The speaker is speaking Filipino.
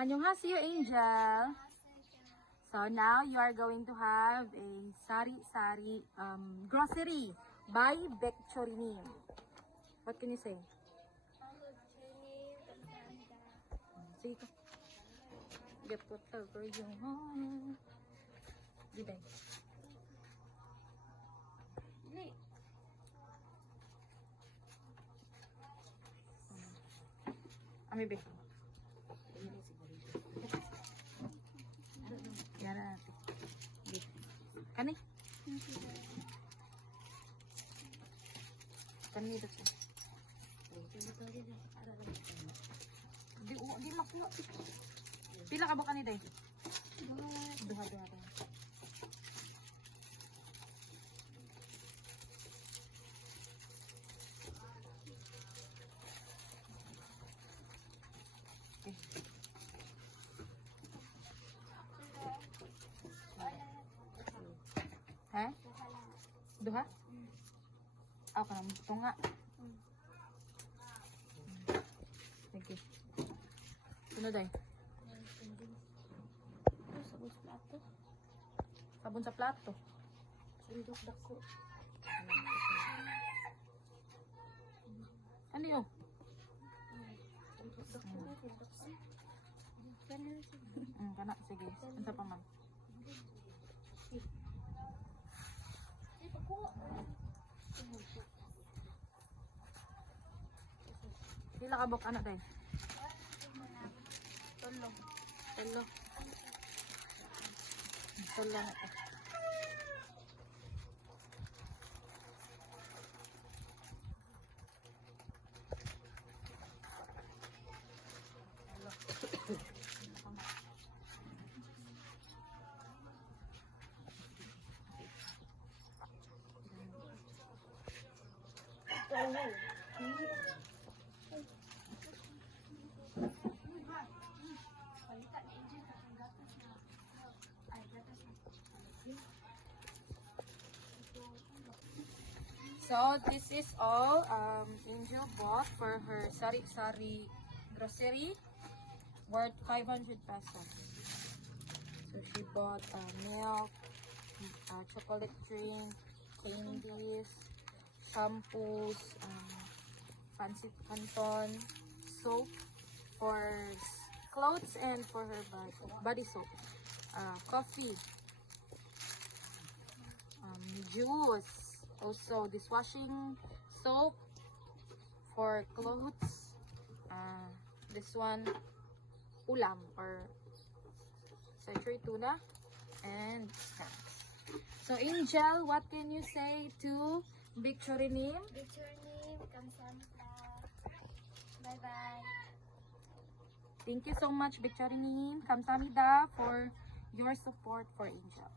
Annyeonghaseyo, Angel. So now you are going to have a sari-sari grocery by Bekchorinim. What can you say? Sige ka. Get whatever you want. Giday. Dili. Ami be. Yan na natin. Kani? Kani dito. Di makuha. Pila ka ba kanina eh? Duha. Okay. Ha? Duha? Ako na ito nga. Sige. Sunod ay. Sabon sa plato. Sabon sa plato. Sundok dako. Ano yun? Sundok dako. Kana, sige. Ano pa man? Pila ka bok anak day? Tolo. Tolo na ito. So this is all Angel bought for her sari-sari grocery worth 500 pesos. So she bought milk, chocolate drink, candies, shampoos, fancy canton, soap for clothes and for her body soap, coffee, juice, also dishwashing soap for clothes, this one ulam or century tuna, and snacks. So Angel, what can you say to Bekchorinim? Bekchorinim, kamsahamnida. Bye-bye. Thank you so much, Bekchorinim. Kamsahamnida for your support for Angel.